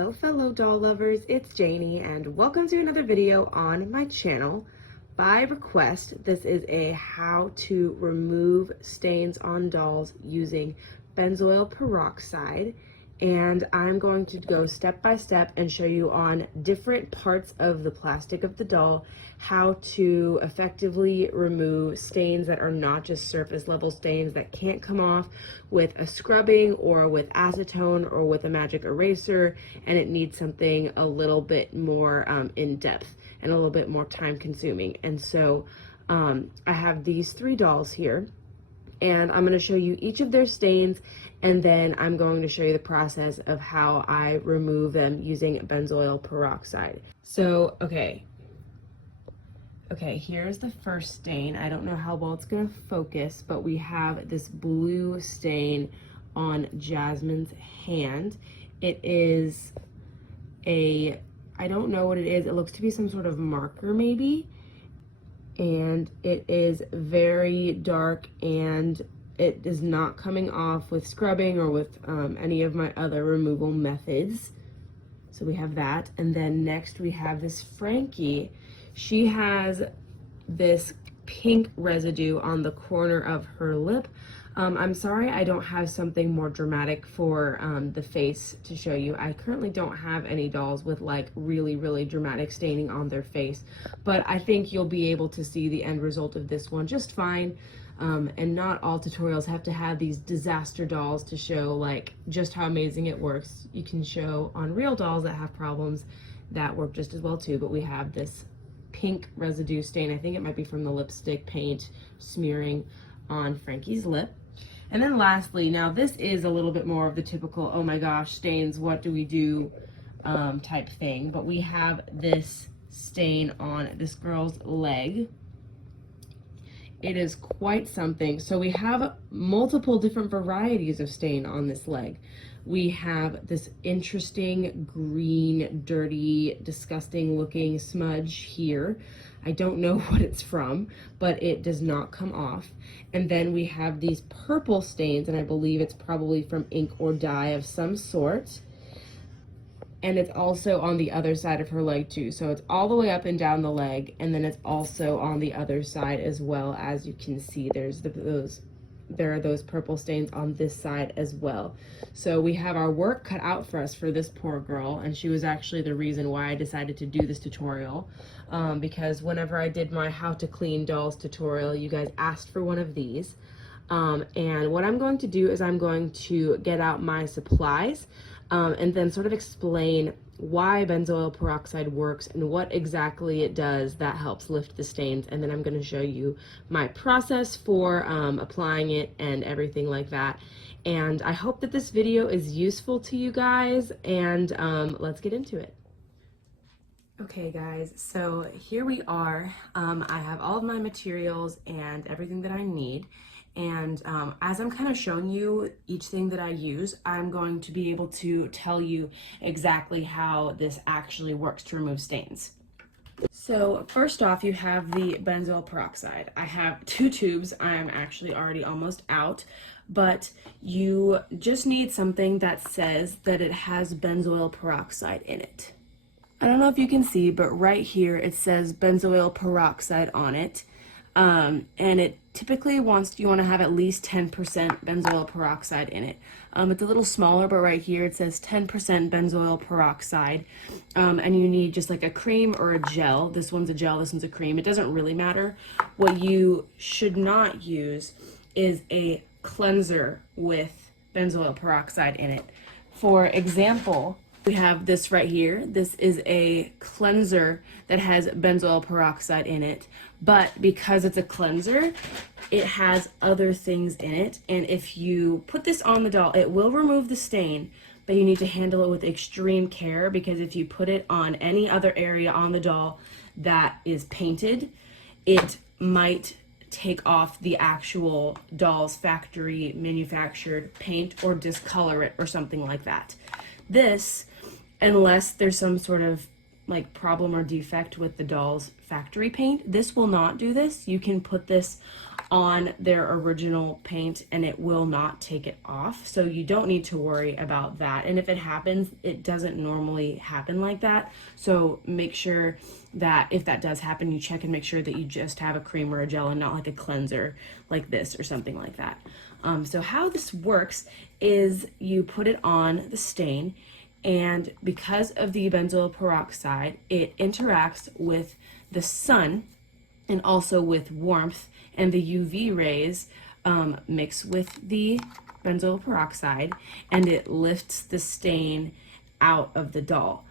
Hello fellow doll lovers, it's Janie and welcome to another video on my channel. By request, this is a how to remove stains on dolls using benzoyl peroxide, and I'm going to go step by step and show you on different parts of the plastic of the doll how to effectively remove stains that are not just surface level stains that can't come off with a scrubbing or with acetone or with a magic eraser, and it needs something a little bit more in depth and a little bit more time consuming. And so I have these three dolls here, and I'm going to show you each of their stains, and then I'm going to show you the process of how I remove them using benzoyl peroxide. So, okay, here's the first stain. I don't know how well it's going to focus, but we have this blue stain on Jasmine's hand. It is I don't know what it is. It looks to be some sort of marker maybe. And it is very dark, and it is not coming off with scrubbing or with any of my other removal methods. So we have that. And then next we have this Frankie. She has this pink residue on the corner of her lip. I'm sorry I don't have something more dramatic for the face to show you. I currently don't have any dolls with like really dramatic staining on their face, but I think you'll be able to see the end result of this one just fine. And not all tutorials have to have these disaster dolls to show like just how amazing it works. You can show on real dolls that have problems that work just as well too, but we have this pink residue stain. I think it might be from the lipstick paint smearing on Frankie's lip. And then lastly, now this is a little bit more of the typical, oh my gosh, stains, what do we do type thing. But we have this stain on this girl's leg. It is quite something. So we have multiple different varieties of stain on this leg. We have this interesting green, dirty, disgusting looking smudge here. I don't know what it's from, but it does not come off. And then we have these purple stains, and I believe it's probably from ink or dye of some sort. And it's also on the other side of her leg too. So it's all the way up and down the leg, and then it's also on the other side as well. As you can see, there are those purple stains on this side as well. So we have our work cut out for us for this poor girl, and she was actually the reason why I decided to do this tutorial, because whenever I did my how to clean dolls tutorial, you guys asked for one of these. And what I'm going to do is I'm going to get out my supplies and then sort of explain why benzoyl peroxide works and what exactly it does that helps lift the stains. And then I'm going to show you my process for applying it and everything like that. And I hope that this video is useful to you guys, and let's get into it. Okay guys, so here we are. I have all of my materials and everything that I need. And as I'm kind of showing you each thing that I use, I'm going to be able to tell you exactly how this actually works to remove stains. So first off, you have the benzoyl peroxide. I have 2 tubes. I'm actually already almost out, but you just need something that says that it has benzoyl peroxide in it. I don't know if you can see, but right here it says benzoyl peroxide on it. And it typically you want to have at least 10% benzoyl peroxide in it. It's a little smaller, but right here it says 10% benzoyl peroxide. And you need just like a cream or a gel. This one's a gel, this one's a cream. It doesn't really matter. What you should not use is a cleanser with benzoyl peroxide in it. For example, we have this right here. This is a cleanser that has benzoyl peroxide in it, but because it's a cleanser, it has other things in it. And if you put this on the doll, it will remove the stain, but you need to handle it with extreme care, because if you put it on any other area on the doll that is painted, it might take off the actual doll's factory manufactured paint or discolor it or something like that. This, unless there's some sort of like problem or defect with the doll's factory paint, this will not do this. You can put this on their original paint and it will not take it off. So you don't need to worry about that. And if it happens, it doesn't normally happen like that. So make sure that if that does happen, you check and make sure that you just have a cream or a gel and not like a cleanser like this or something like that. So how this works is you put it on the stain, and because of the benzoyl peroxide, it interacts with the sun and also with warmth, and the UV rays mix with the benzoyl peroxide and it lifts the stain out of the doll.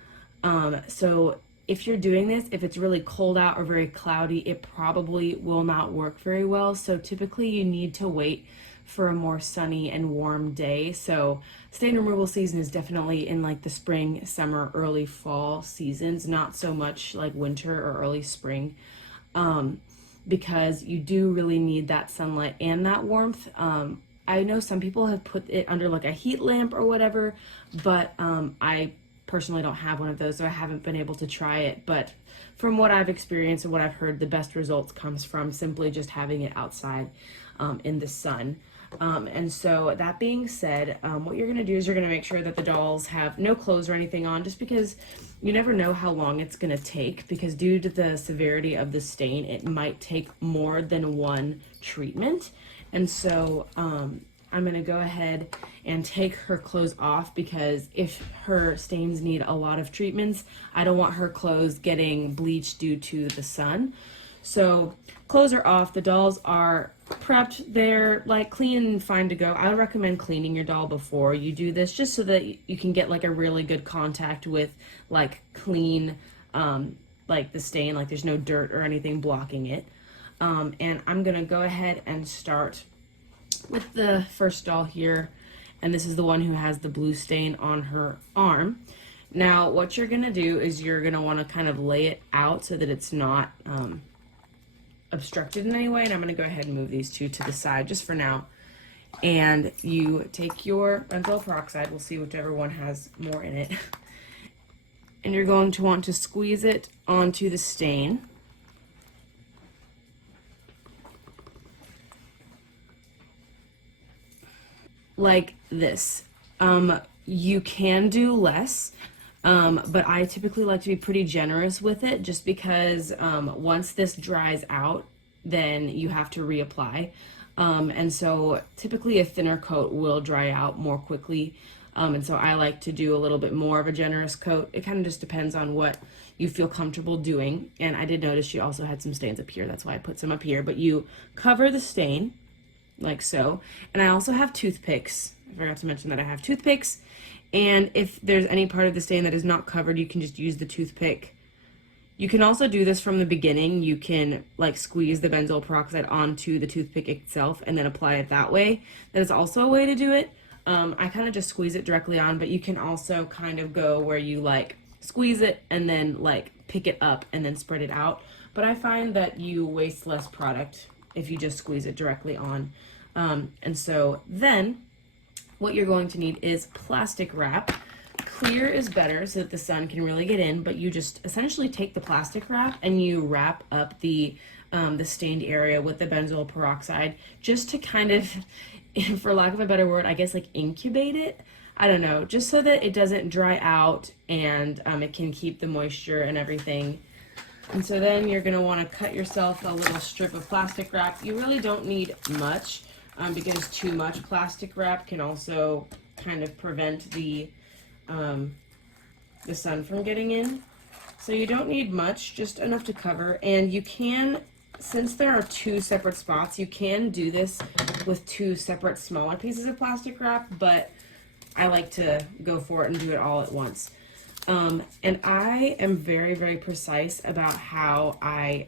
So if you're doing this, if it's really cold out or very cloudy, it probably will not work very well. So typically you need to wait for a more sunny and warm day. So stain removal season is definitely in like the spring, summer, early fall seasons, not so much like winter or early spring, because you do really need that sunlight and that warmth. I know some people have put it under like a heat lamp or whatever, but I personally don't have one of those, so I haven't been able to try it. But from what I've experienced and what I've heard, the best results comes from simply just having it outside in the sun. And so that being said, what you're going to do is you're going to make sure that the dolls have no clothes or anything on, just because you never know how long it's going to take, because due to the severity of the stain, it might take more than one treatment. And so I'm going to go ahead and take her clothes off, because if her stains need a lot of treatments, I don't want her clothes getting bleached due to the sun. So clothes are off, the dolls are prepped, they're like clean and fine to go. I would recommend cleaning your doll before you do this, just so that you can get like a really good contact with like clean, like the stain, like there's no dirt or anything blocking it. And I'm gonna go ahead and start with the first doll here, and this is the one who has the blue stain on her arm. Now what you're gonna do is you're gonna want to kind of lay it out so that it's not obstructed in any way, and I'm going to go ahead and move these two to the side just for now. And you take your benzoyl peroxide, we'll see whichever one has more in it, and you're going to want to squeeze it onto the stain. Like this. You can do less, but I typically like to be pretty generous with it, just because once this dries out, then you have to reapply. And so typically a thinner coat will dry out more quickly. And so I like to do a little bit more of a generous coat. It kind of just depends on what you feel comfortable doing. And I did notice she also had some stains up here. That's why I put some up here. But you cover the stain like so. And I also have toothpicks. I forgot to mention that I have toothpicks. And if there's any part of the stain that is not covered, you can just use the toothpick. You can also do this from the beginning. You can like squeeze the benzoyl peroxide onto the toothpick itself and then apply it that way. That is also a way to do it. I kind of just squeeze it directly on, but you can also kind of go where you like squeeze it and then like pick it up and then spread it out. But I find that you waste less product if you just squeeze it directly on. And so then what you're going to need is plastic wrap. Clear is better so that the sun can really get in, but you just essentially take the plastic wrap and you wrap up the stained area with the benzoyl peroxide, just to kind of, for lack of a better word, I guess like incubate it. I don't know, just so that it doesn't dry out and it can keep the moisture and everything. And so then you're gonna wanna cut yourself a little strip of plastic wrap. You really don't need much, because too much plastic wrap can also kind of prevent the sun from getting in. So you don't need much, just enough to cover. And you can, since there are two separate spots, you can do this with two separate smaller pieces of plastic wrap, but I like to go for it and do it all at once. And I am very, very precise about how I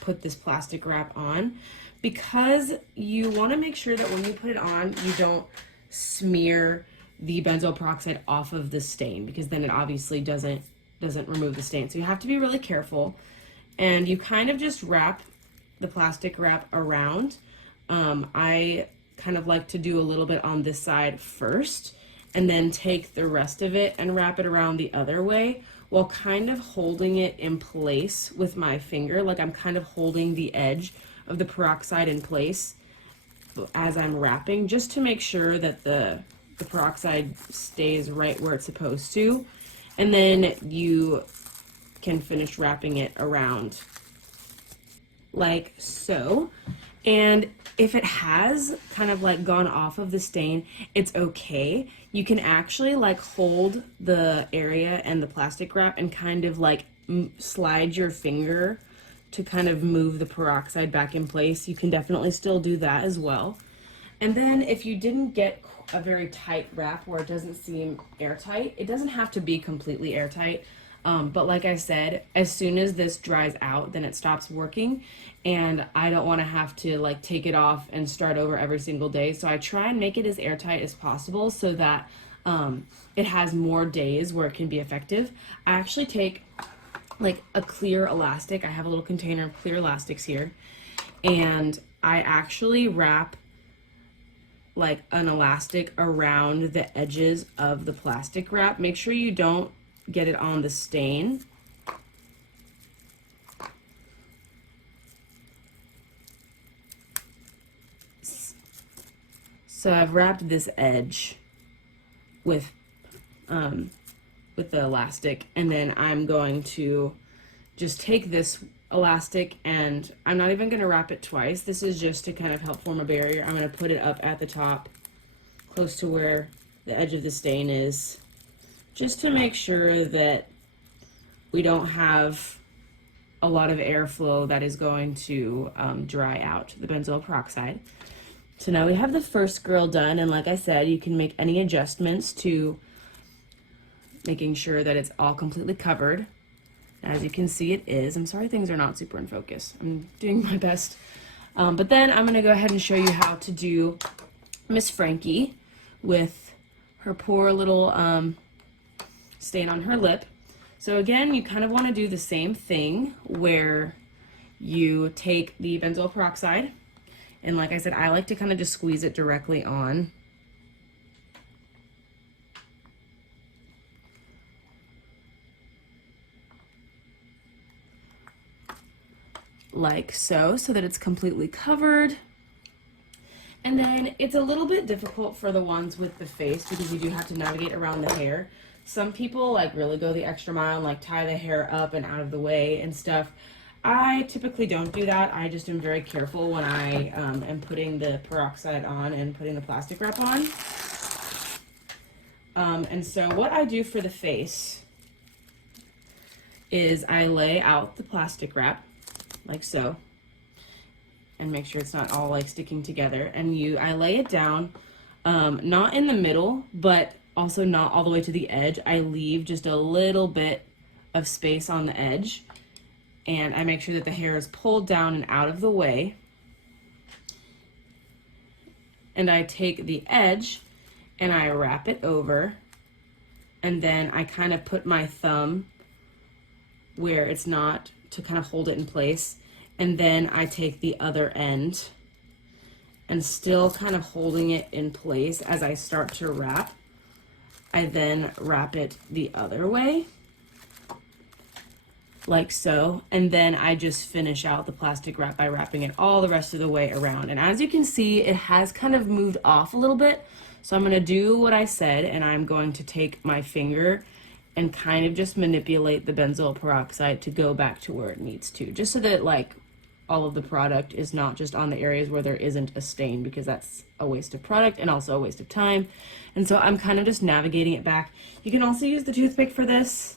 put this plastic wrap on, because you want to make sure that when you put it on, you don't smear the benzoyl peroxide off of the stain, because then it obviously doesn't remove the stain. So you have to be really careful, and you kind of just wrap the plastic wrap around. I kind of like to do a little bit on this side first, and then take the rest of it and wrap it around the other way, while kind of holding it in place with my finger. Like I'm kind of holding the edge of the peroxide in place as I'm wrapping, just to make sure that the peroxide stays right where it's supposed to. And then you can finish wrapping it around like so. And if it has kind of like gone off of the stain, it's okay. You can actually like hold the area and the plastic wrap and kind of like slide your finger to kind of move the peroxide back in place. You can definitely still do that as well. And then if you didn't get a very tight wrap where it doesn't seem airtight, it doesn't have to be completely airtight. But like I said, as soon as this dries out, then it stops working, and I don't want to have to like take it off and start over every single day. So I try and make it as airtight as possible so that it has more days where it can be effective. I actually take like a clear elastic. I have a little container of clear elastics here, and I actually wrap like an elastic around the edges of the plastic wrap. Make sure you don't get it on the stain. So I've wrapped this edge with the elastic, and then I'm going to just take this elastic, and I'm not even going to wrap it twice. This is just to kind of help form a barrier. I'm going to put it up at the top close to where the edge of the stain is, just to make sure that we don't have a lot of airflow that is going to dry out the benzoyl peroxide. So now we have the first girl done, and like I said, you can make any adjustments to making sure that it's all completely covered. As you can see, it is. I'm sorry things are not super in focus. I'm doing my best. But then I'm going to go ahead and show you how to do Miss Frankie with her poor little stain on her lip. So again, you kind of want to do the same thing where you take the benzoyl peroxide, and like I said, I like to kind of just squeeze it directly on. Like so, so that it's completely covered. And then it's a little bit difficult for the ones with the face because you do have to navigate around the hair. Some people like really go the extra mile and like tie the hair up and out of the way and stuff. I typically don't do that. I just am very careful when I am putting the peroxide on and putting the plastic wrap on. And so what I do for the face is I lay out the plastic wrap like so, and make sure it's not all like sticking together. And I lay it down, not in the middle, but also not all the way to the edge. I leave just a little bit of space on the edge, and I make sure that the hair is pulled down and out of the way. And I take the edge and I wrap it over, and then I kind of put my thumb where it's not, to kind of hold it in place, and then I take the other end and still kind of holding it in place as I start to wrap. I then wrap it the other way like so, and then I just finish out the plastic wrap by wrapping it all the rest of the way around. And as you can see, it has kind of moved off a little bit, so I'm going to do what I said, and I'm going to take my finger and kind of just manipulate the benzoyl peroxide to go back to where it needs to, just so that like all of the product is not just on the areas where there isn't a stain, because that's a waste of product and also a waste of time. And so I'm kind of just navigating it back. You can also use the toothpick for this.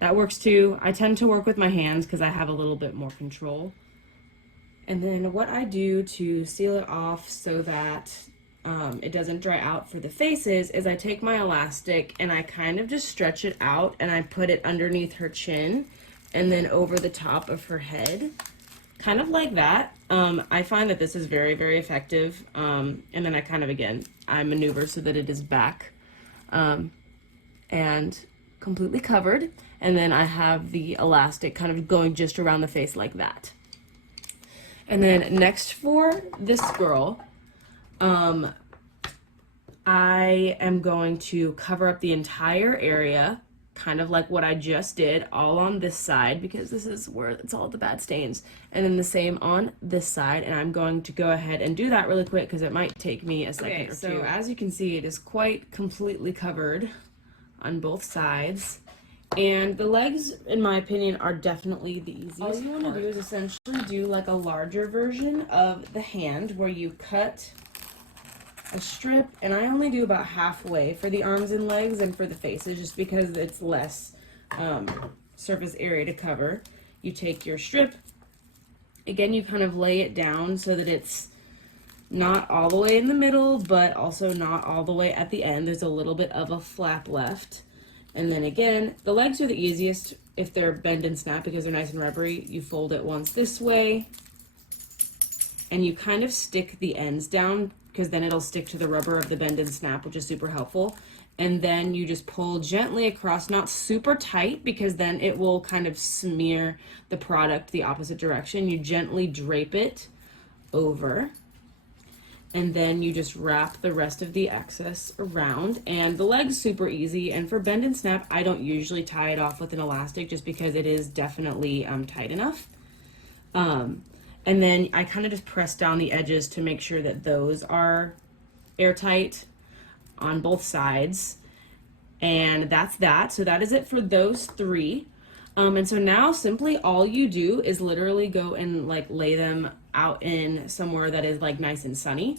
That works too. I tend to work with my hands because I have a little bit more control. And then what I do to seal it off so that it doesn't dry out for the faces is I take my elastic and I kind of just stretch it out, and I put it underneath her chin and then over the top of her head, kind of like that. I find that this is very, very effective. And then I kind of, again, I maneuver so that it is back and completely covered. And then I have the elastic kind of going just around the face like that. And then next for this girl, I am going to cover up the entire area kind of like what I just did, all on this side, because this is where it's all the bad stains, and then the same on this side. And I'm going to go ahead and do that really quick because it might take me a second or two. So as you can see, it is quite completely covered on both sides. And the legs, in my opinion, are definitely the easiest. All you want to do is essentially do like a larger version of the hand where you cut a strip, and I only do about halfway for the arms and legs and for the faces, just because it's less surface area to cover. You take your strip, again, you kind of lay it down so that it's not all the way in the middle, but also not all the way at the end. There's a little bit of a flap left. And then again, the legs are the easiest if they're bend and snap because they're nice and rubbery. You fold it once this way, and you kind of stick the ends down because then it'll stick to the rubber of the bend and snap, which is super helpful. And then you just pull gently across, not super tight because then it will kind of smear the product the opposite direction. You gently drape it over, and then you just wrap the rest of the excess around. And the leg's super easy, and for bend and snap, I don't usually tie it off with an elastic just because it is definitely tight enough. And then I kind of just press down the edges to make sure that those are airtight on both sides. And that's that. So that is it for those three. And so now simply all you do is literally go and like lay them out in somewhere that is like nice and sunny.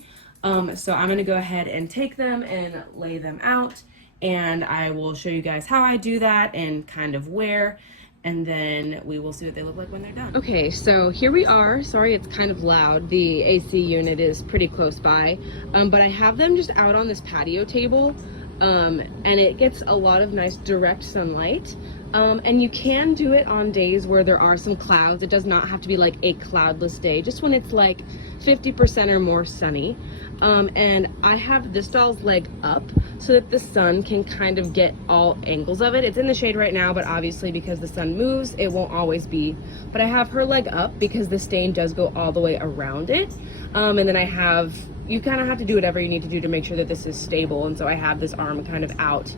So I'm going to go ahead and take them and lay them out, and I will show you guys how I do that and kind of where, and then we will see what they look like when they're done. Okay, so here we are. Sorry, it's kind of loud. The AC unit is pretty close by, but I have them just out on this patio table, and it gets a lot of nice direct sunlight. And you can do it on days where there are some clouds. It does not have to be like a cloudless day, just when it's like 50% or more sunny. And I have this doll's leg up so that the sun can kind of get all angles of it. It's in the shade right now, but obviously because the sun moves, it won't always be. But I have her leg up because the stain does go all the way around it. And then you kind of have to do whatever you need to do to make sure that this is stable. And so I have this arm kind of out.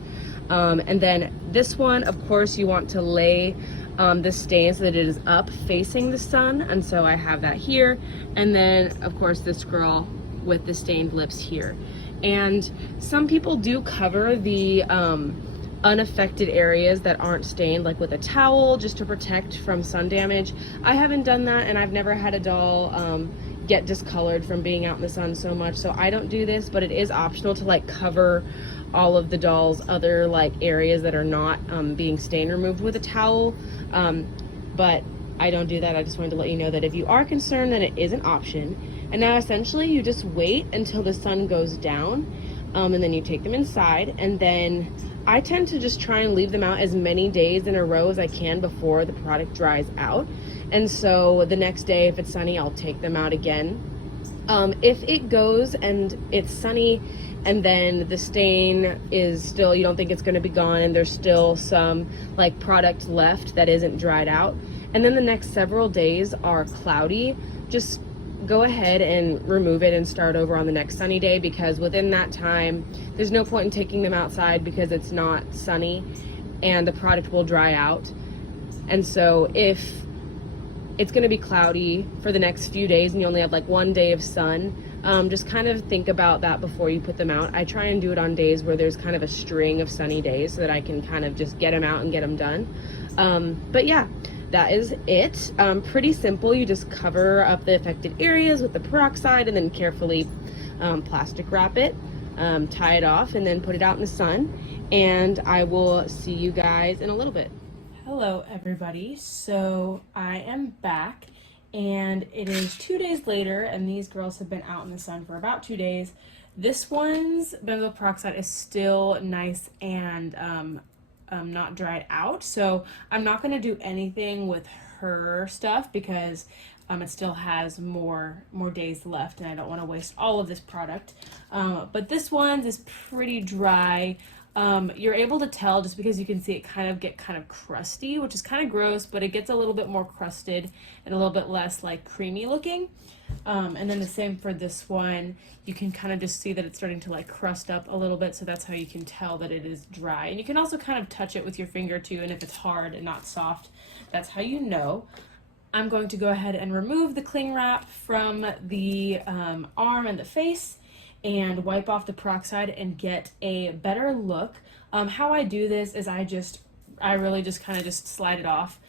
And then this one, of course, you want to lay the stain so that it is up facing the sun. And so I have that here. And then, of course, this girl with the stained lips here. And some people do cover the unaffected areas that aren't stained, like with a towel, just to protect from sun damage. I haven't done that, and I've never had a doll get discolored from being out in the sun so much, so I don't do this, but it is optional to like cover all of the doll's other like areas that are not being stain removed with a towel. But I don't do that. I just wanted to let you know that if you are concerned, then it is an option. And now essentially you just wait until the sun goes down, and then you take them inside, and then I tend to just try and leave them out as many days in a row as I can before the product dries out. And so the next day, if it's sunny, I'll take them out again. If it goes and it's sunny and then the stain is still, you don't think it's going to be gone, and there's still some like product left that isn't dried out, and then the next several days are cloudy, just go ahead and remove it and start over on the next sunny day, because within that time there's no point in taking them outside because it's not sunny and the product will dry out. And so if it's going to be cloudy for the next few days and you only have like one day of sun, just kind of think about that before you put them out. I try and do it on days where there's kind of a string of sunny days so that I can kind of just get them out and get them done. But yeah, that is it. Pretty simple. You just cover up the affected areas with the peroxide and then carefully plastic wrap it, tie it off, and then put it out in the sun. And I will see you guys in a little bit. Hello everybody. So I am back, and it is 2 days later, and these girls have been out in the sun for about 2 days. This one's benzoyl peroxide is still nice and not dried out, so I'm not going to do anything with her stuff because it still has more days left, and I don't want to waste all of this product. But this one is pretty dry. You're able to tell just because you can see it get kind of crusty, which is kind of gross, but it gets a little bit more crusted and a little bit less like creamy looking. And then the same for this one. You can kind of just see that it's starting to like crust up a little bit, so that's how you can tell that it is dry. And you can also kind of touch it with your finger too, and if it's hard and not soft, that's how you know. I'm going to go ahead and remove the cling wrap from the arm and the face and wipe off the peroxide and get a better look. How I do this is I really just kind of just slide it off,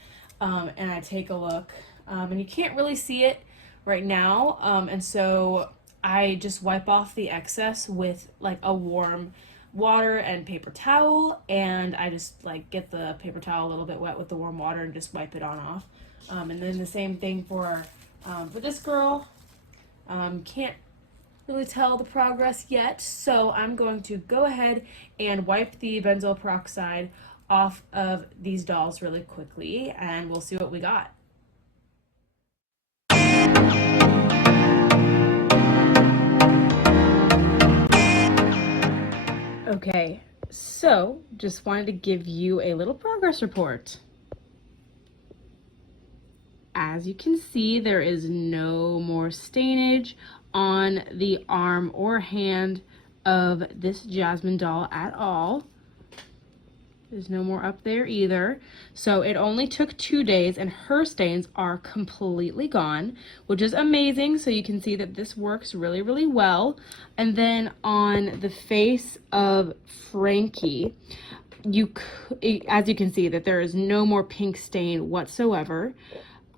and I take a look, and you can't really see it right now, and so I just wipe off the excess with like a warm water and paper towel, and I just like get the paper towel a little bit wet with the warm water and just wipe it on off. And then the same thing for this girl. Can't really tell the progress yet, so I'm going to go ahead and wipe the benzoyl peroxide off of these dolls really quickly, and we'll see what we got. Okay, so just wanted to give you a little progress report. As you can see, there is no more stainage on the arm or hand of this Jasmine doll at all. There's no more up there either. So it only took 2 days and her stains are completely gone, which is amazing. So you can see that this works really, really well. And then on the face of Frankie, as you can see that there is no more pink stain whatsoever.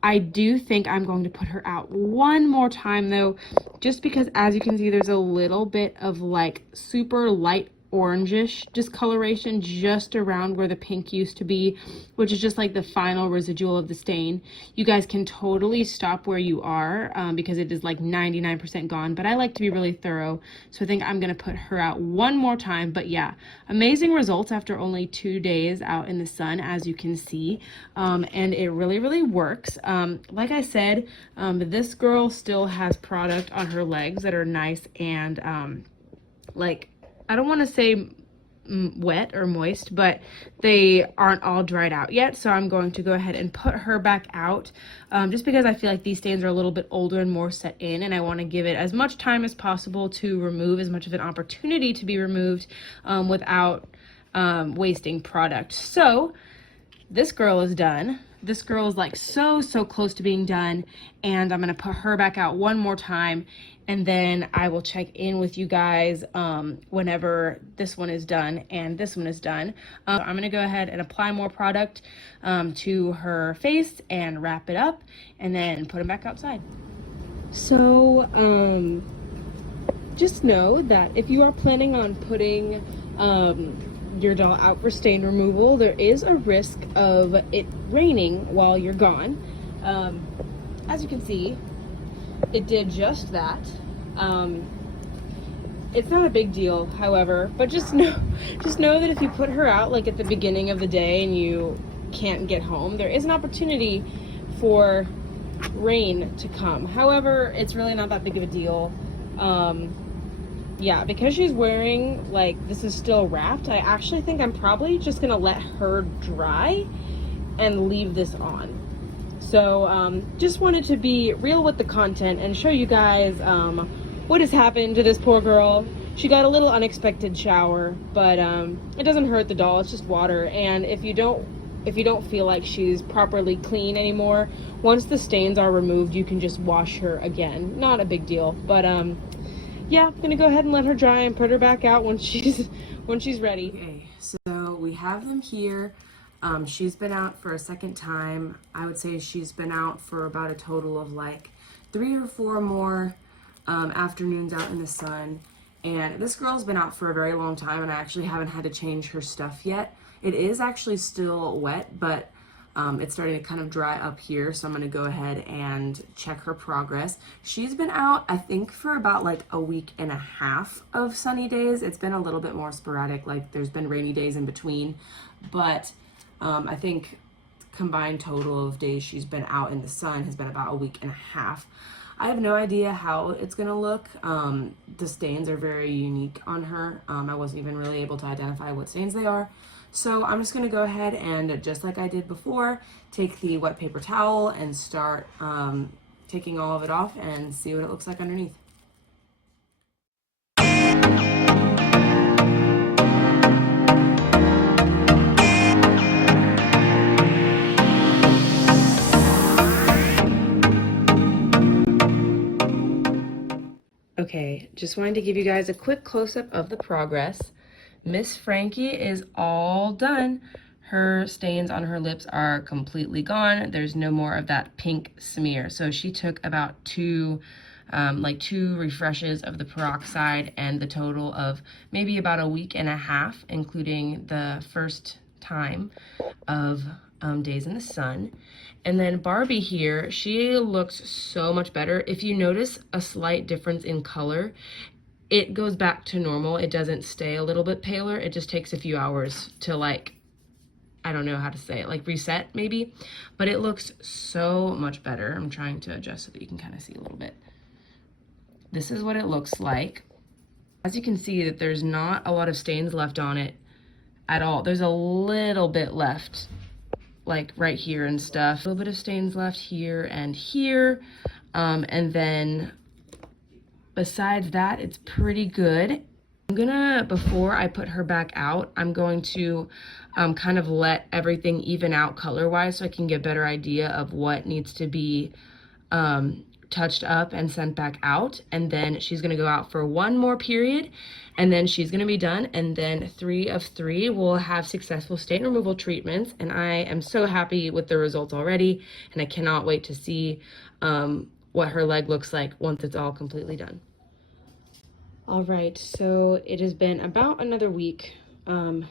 I do think I'm going to put her out one more time though, just because as you can see, there's a little bit of like super light orangish discoloration just around where the pink used to be, which is just like the final residual of the stain. You guys can totally stop where you are because it is like 99% gone, but I like to be really thorough, so I think I'm gonna put her out one more time. But yeah, amazing results after only 2 days out in the sun, as you can see, and it really, really works. Like I said, this girl still has product on her legs that are nice and like, I don't want to say wet or moist, but they aren't all dried out yet. So I'm going to go ahead and put her back out just because I feel like these stains are a little bit older and more set in, and I want to give it as much time as possible to remove, as much of an opportunity to be removed without wasting product. So this girl is done. This girl is like so close to being done, and I'm gonna put her back out one more time, and then I will check in with you guys whenever this one is done and this one is done. I'm gonna go ahead and apply more product to her face and wrap it up and then put them back outside. So just know that if you are planning on putting your doll out for stain removal, there is a risk of it raining while you're gone. As you can see, it did just that. It's not a big deal, however, but just know that if you put her out like at the beginning of the day and you can't get home, there is an opportunity for rain to come. However, it's really not that big of a deal. Yeah, because she's wearing, like, this is still wrapped, I actually think I'm probably just gonna let her dry and leave this on. So just wanted to be real with the content and show you guys what has happened to this poor girl. She got a little unexpected shower, but it doesn't hurt the doll, it's just water. And if you don't feel like she's properly clean anymore, once the stains are removed, you can just wash her again. Not a big deal, but yeah, I'm gonna go ahead and let her dry and put her back out when she's ready. Okay, so we have them here. She's been out for a second time. I would say she's been out for about a total of like 3 or 4 more afternoons out in the sun. And this girl's been out for a very long time, and I actually haven't had to change her stuff yet. It is actually still wet, but it's starting to kind of dry up here, so I'm going to go ahead and check her progress. She's been out, I think, for about like a week and a half of sunny days. It's been a little bit more sporadic, like there's been rainy days in between, but I think combined total of days she's been out in the sun has been about a week and a half. I have no idea how it's gonna look. The stains are very unique on her. I wasn't even really able to identify what stains they are. So I'm just gonna go ahead and, just like I did before, take the wet paper towel and start taking all of it off and see what it looks like underneath. Okay, just wanted to give you guys a quick close-up of the progress. Miss Frankie is all done. Her stains on her lips are completely gone. There's no more of that pink smear. So she took about two refreshes of the peroxide and the total of maybe about a week and a half, including the first time of days in the sun. And then Barbie here, she looks so much better. If you notice a slight difference in color, it goes back to normal. It doesn't stay a little bit paler. It just takes a few hours to, like, I don't know how to say it, like reset maybe, but it looks so much better. I'm trying to adjust so that you can kind of see a little bit. This is what it looks like. As you can see, that there's not a lot of stains left on it at all. There's a little bit left, like right here and stuff. A little bit of stains left here and here. And then besides that, it's pretty good. I'm gonna, before I put her back out, I'm going to kind of let everything even out color-wise so I can get a better idea of what needs to be touched up and sent back out. And then she's gonna go out for one more period, and then she's gonna be done. And then 3 of 3 will have successful stain removal treatments. And I am so happy with the results already, and I cannot wait to see what her leg looks like once it's all completely done. All right, so it has been about another week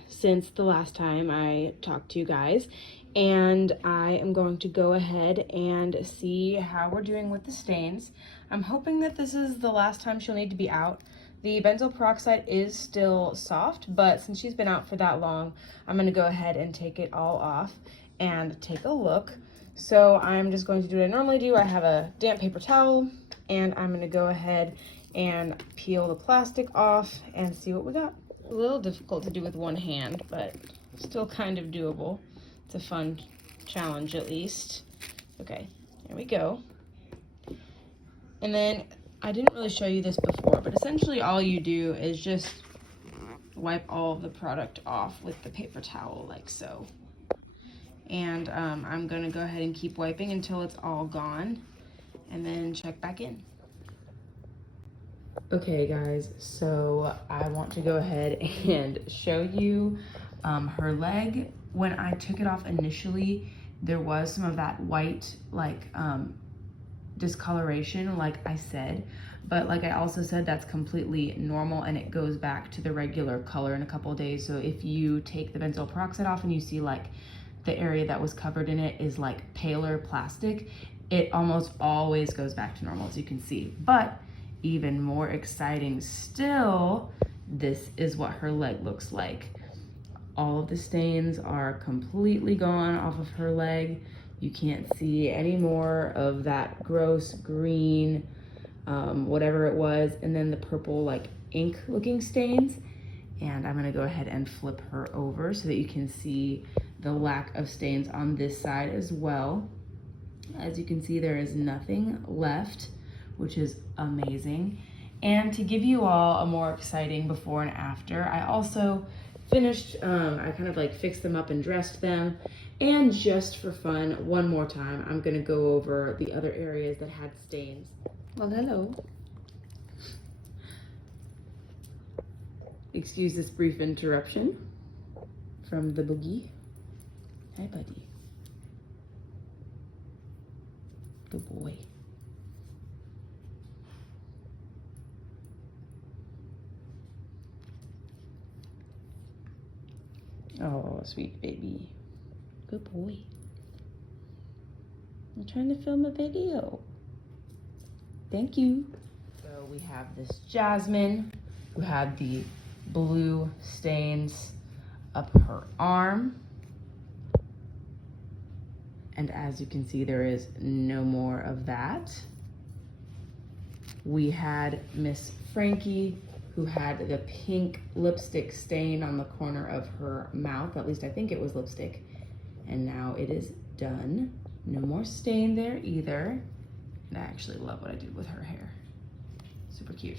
since the last time I talked to you guys, and I am going to go ahead and see how we're doing with the stains. I'm hoping that this is the last time she'll need to be out. The benzoyl peroxide is still soft, but since she's been out for that long, I'm gonna go ahead and take it all off and take a look. So I'm just going to do what I normally do. I have a damp paper towel, and I'm gonna go ahead and peel the plastic off and see what we got. A little difficult to do with one hand, but still kind of doable. It's a fun challenge at least. Okay, here we go. And then I didn't really show you this before, but essentially all you do is just wipe all of the product off with the paper towel like so. And I'm gonna go ahead and keep wiping until it's all gone and then check back in. Okay guys, so I want to go ahead and show you her leg. When I took it off initially, there was some of that white discoloration, like I said, but like I also said, that's completely normal and it goes back to the regular color in a couple of days. So if you take the benzoyl peroxide off and you see like the area that was covered in it is like paler plastic, it almost always goes back to normal, as you can see. But even more exciting still, this is what her leg looks like. All of the stains are completely gone off of her leg. You can't see any more of that gross green, whatever it was, and then the purple like ink looking stains. And I'm gonna go ahead and flip her over so that you can see the lack of stains on this side as well. As you can see, there is nothing left, which is amazing. And to give you all a more exciting before and after, I also finished, I kind of like fixed them up and dressed them. And just for fun, one more time, I'm gonna go over the other areas that had stains. Well, hello. Excuse this brief interruption from the boogie. Hi, buddy. Good boy. Oh, sweet baby. Good boy. I'm trying to film a video. Thank you. So we have this Jasmine who had the blue stains up her arm. And as you can see, there is no more of that. We had Miss Frankie who had the pink lipstick stain on the corner of her mouth. At least I think it was lipstick. And now it is done. No more stain there either. And I actually love what I did with her hair. Super cute.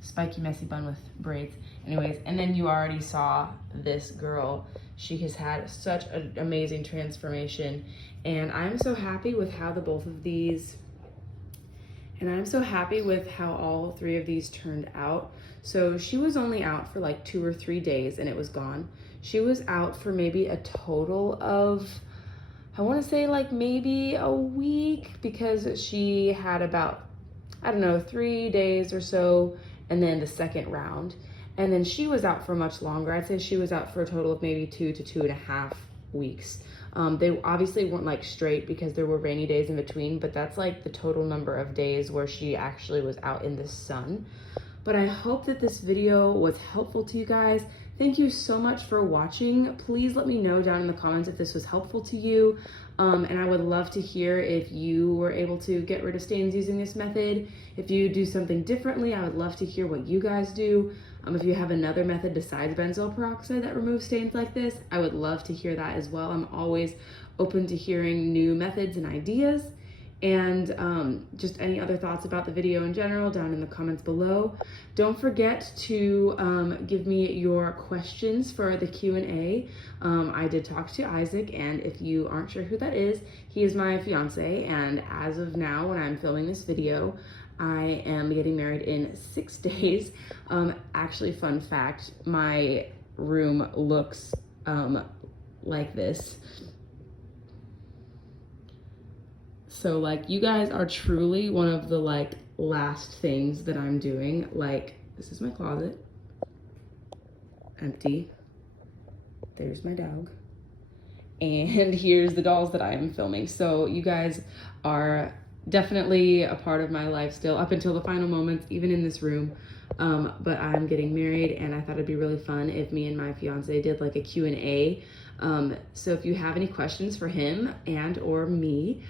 Spiky, messy bun with braids. Anyways, and then you already saw this girl. She has had such an amazing transformation. And I'm so happy with how I'm so happy with how all 3 of these turned out. So she was only out for like 2 or 3 days and it was gone. She was out for maybe a total of, I want to say like maybe a week, because she had about, I don't know, 3 days or so, and then the second round. And then she was out for much longer. I'd say she was out for a total of maybe 2 to 2.5 weeks. They obviously weren't like straight because there were rainy days in between, but that's like the total number of days where she actually was out in the sun. But I hope that this video was helpful to you guys. Thank you so much for watching. Please let me know down in the comments if this was helpful to you. And I would love to hear if you were able to get rid of stains using this method. If you do something differently, I would love to hear what you guys do. If you have another method besides benzoyl peroxide that removes stains like this, I would love to hear that as well. I'm always open to hearing new methods and ideas. And just any other thoughts about the video in general down in the comments below. Don't forget to give me your questions for the Q&A. I did talk to Isaac, and if you aren't sure who that is, he is my fiance, and as of now, when I'm filming this video, I am getting married in 6 days. Actually, fun fact, my room looks like this. So like, you guys are truly one of the like last things that I'm doing. Like, this is my closet, empty. There's my dog. And here's the dolls that I am filming. So you guys are definitely a part of my life still, up until the final moments, even in this room. But I'm getting married, and I thought it'd be really fun if me and my fiance did like a Q&A. So if you have any questions for him and or me,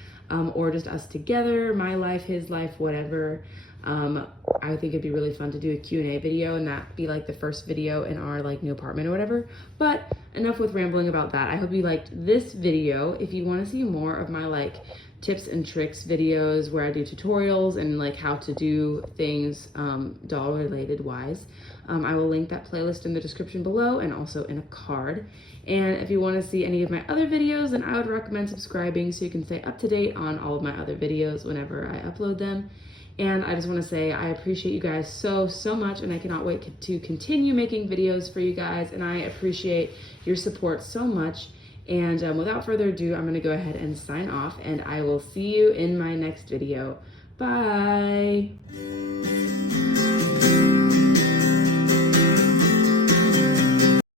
or just us together, my life, his life, whatever, I think it'd be really fun to do a Q&A video, and that be like the first video in our like new apartment or whatever. But enough with rambling about that. I hope you liked this video. If you want to see more of my like tips and tricks videos where I do tutorials and like how to do things doll related wise, I will link that playlist in the description below and also in a card. And if you want to see any of my other videos, then I would recommend subscribing so you can stay up to date on all of my other videos whenever I upload them. And I just want to say I appreciate you guys so much, and I cannot wait to continue making videos for you guys, and I appreciate your support so much. And without further ado, I'm going to go ahead and sign off, and I will see you in my next video. Bye!